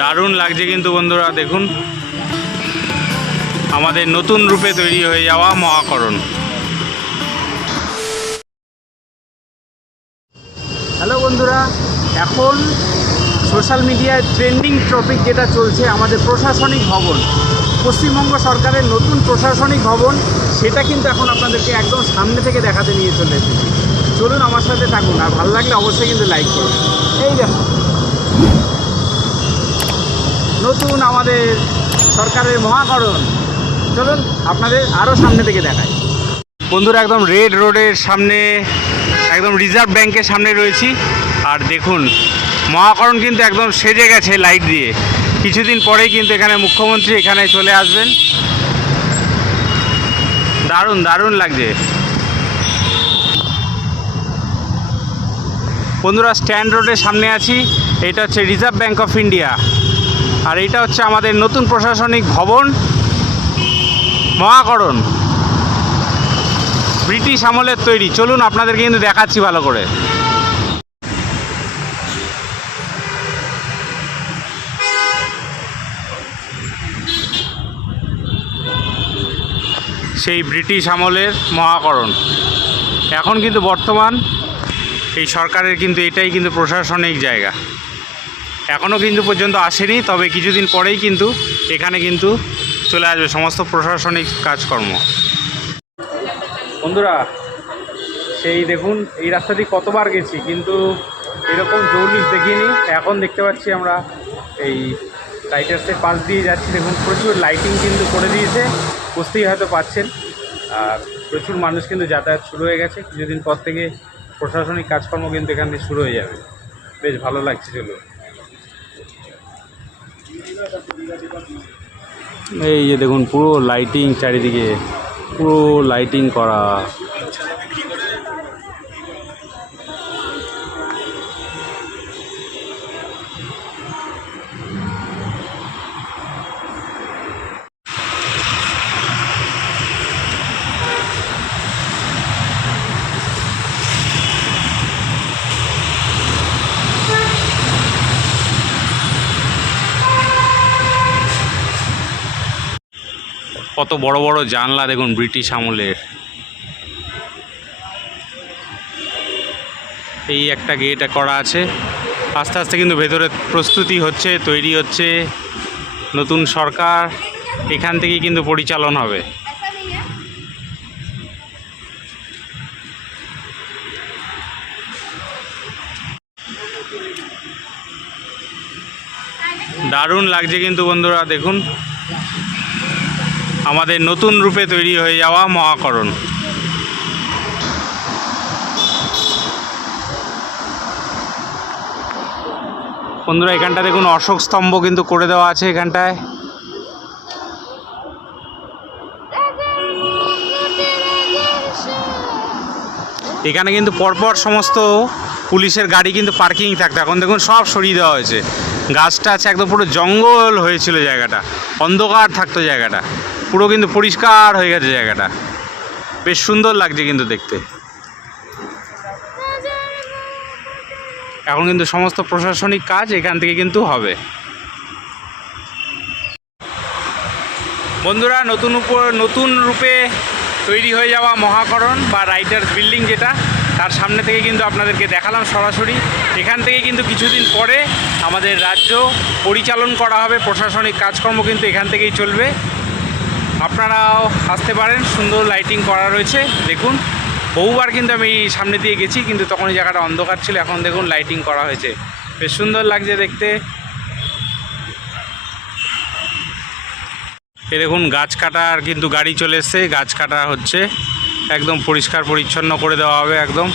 দারুণ লাগছে কিন্তু বন্ধুরা, দেখুন আমাদের নতুন রূপে তৈরি হয়ে যাওয়া মহাকরণ। হ্যালো বন্ধুরা, এখন সোশ্যাল মিডিয়ায় ট্রেন্ডিং টপিক যেটা চলছে আমাদের প্রশাসনিক ভবন, পশ্চিমবঙ্গ সরকারের নতুন প্রশাসনিক ভবন, সেটা কিন্তু এখন আপনাদেরকে একদম সামনে থেকে দেখাতে নিয়ে চলে এসেছি। চলুন আমার সাথে থাকুন, আর ভালো লাগলে অবশ্যই কিন্তু লাইক করুন। এই দেখুন নতুন আমাদের সরকারের মহাকরণ, চলুন আপনাদের আরও সামনে থেকে দেখাই। বন্ধুরা, একদম রেড রোডের সামনে, একদম রিজার্ভ ব্যাংকের সামনে রয়েছি। আর দেখুন মহাকরণ কিন্তু একদম সেজে গেছে লাইট দিয়ে। কিছুদিন পরেই কিন্তু এখানে মুখ্যমন্ত্রী এখানে চলে আসবেন। দারুণ দারুণ লাগছে বন্ধুরা। স্ট্যান্ড রোডের সামনে আছি, এটা হচ্ছে রিজার্ভ ব্যাংক অফ ইন্ডিয়া, আর এটা হচ্ছে আমাদের নতুন প্রশাসনিক ভবন মহাকরণ, ব্রিটিশ আমলের তৈরি। চলুন আপনাদেরকে কিন্তু দেখাচ্ছি ভালো করে। সেই ব্রিটিশ আমলের মহাকরণ। এখন কিন্তু বর্তমান এই সরকারের কিন্তু এটাই কিন্তু প্রশাসনিক জায়গা। এখনও কিন্তু পর্যন্ত আসেনি, তবে কিছুদিন পরেই কিন্তু এখানে কিন্তু চলে আসবে সমস্ত প্রশাসনিক কাজকর্ম। বন্ধুরা, সেই দেখুন এই রাস্তা দিয়ে কতবার গেছি, কিন্তু এরকম জৌলুস দেখিনি। এখন দেখতে পাচ্ছি আমরা এই লাইটার্সের পাশ দিয়ে যাচ্ছি। দেখুন প্রচুর লাইটিং কিন্তু করে দিয়েছে, বুঝতেই হয়তো পাচ্ছেন। আর প্রচুর মানুষ কিন্তু যাতায়াত শুরু হয়ে গেছে। কিছুদিন পর থেকে প্রশাসনিক কাজকর্ম কিন্তু এখান থেকে শুরু হয়ে যাবে। বেশ ভালো লাগছে। চলো, এই যে দেখুন পুরো লাইটিং, চারিদিকে পুরো লাইটিং করা। কত বড় বড় জানলা দেখুন, ব্রিটিশ আমলের। এই একটা গেট করা আছে। আস্তে আস্তে কিন্তু ভেতরে প্রস্তুতি হচ্ছে, তৈরি হচ্ছে। নতুন সরকার এখান থেকেই কিন্তু পরিচালন হবে। দারুণ লাগছে কিন্তু বন্ধুরা, দেখুন আমাদের নতুন রূপে তৈরি হয়ে যাওয়া মহাকরণ। বন্ধুরা, এখানটা দেখুন অশোক স্তম্ভ কিন্তু করে দেওয়া আছে এখানটায়। এখানে কিন্তু পরপর সমস্ত পুলিশের গাড়ি কিন্তু পার্কিং থাকতো, এখন দেখুন সব সরিয়ে দেওয়া হয়েছে। গাছটা আছে, একদম পুরো জঙ্গল হয়েছিল জায়গাটা, অন্ধকার থাকতো জায়গাটা, পুরো কিন্তু পরিষ্কার হয়ে গেছে জায়গাটা। বেশ সুন্দর লাগছে কিন্তু দেখতে। এখন কিন্তু সমস্ত প্রশাসনিক কাজ এখান থেকে কিন্তু হবে। বন্ধুরা, নতুন রূপে তৈরি হয়ে যাওয়া মহাকরণ বা রাইটার্স বিল্ডিং, যেটা তার সামনে থেকে কিন্তু আপনাদেরকে দেখালাম সরাসরি। এখান থেকে কিন্তু কিছুদিন পরে আমাদের রাজ্য পরিচালন করা হবে, প্রশাসনিক কাজকর্ম কিন্তু এখান থেকেই চলবে। আপনারাও আসতে পারেন, সুন্দর লাইটিং করা রয়েছে। দেখুন বহুবার কিন্তু আমি সামনে দিয়ে গেছি, কিন্তু তখন এই জায়গাটা অন্ধকার ছিল, এখন দেখুন লাইটিং করা হয়েছে, বেশ সুন্দর লাগছে দেখতে। এ দেখুন গাছ কাটার কিন্তু গাড়ি চলে এসছে, গাছ কাটা হচ্ছে, একদম পরিষ্কার পরিচ্ছন্ন করে দেওয়া হবে একদম।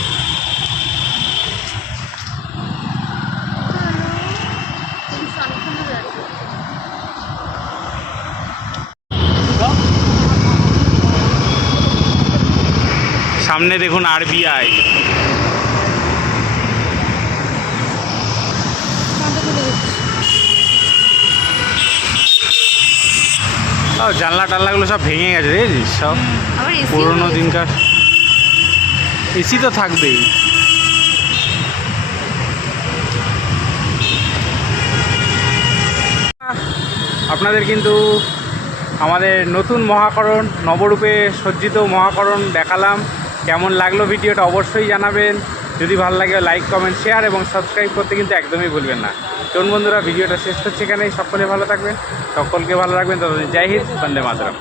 সামনে দেখুন আরবিআই। জানলা টাল্লাগুলো সব ভেঙে গেছে, দেখেছিস সব পুরোনো দিনকার। এসি তো থাকবেই। আপনাদের কিন্তু আমাদের নতুন মহাকরণ, নবরূপে সজ্জিত মহাকরণ দেখালাম। কেমন লাগলো ভিডিওটা অবশ্যই জানাবেন। যদি ভালো লাগে লাইক, কমেন্ট, শেয়ার এবং সাবস্ক্রাইব করতে কিন্তু একদমই ভুলবেন না। চলুন বন্ধুরা, ভিডিওটা শেষ করছি এখানেই। সকলে ভালো থাকবেন, সকলকে ভালো রাখবেন। ততদিন জয় হিন্দ, বন্দে মাতরম।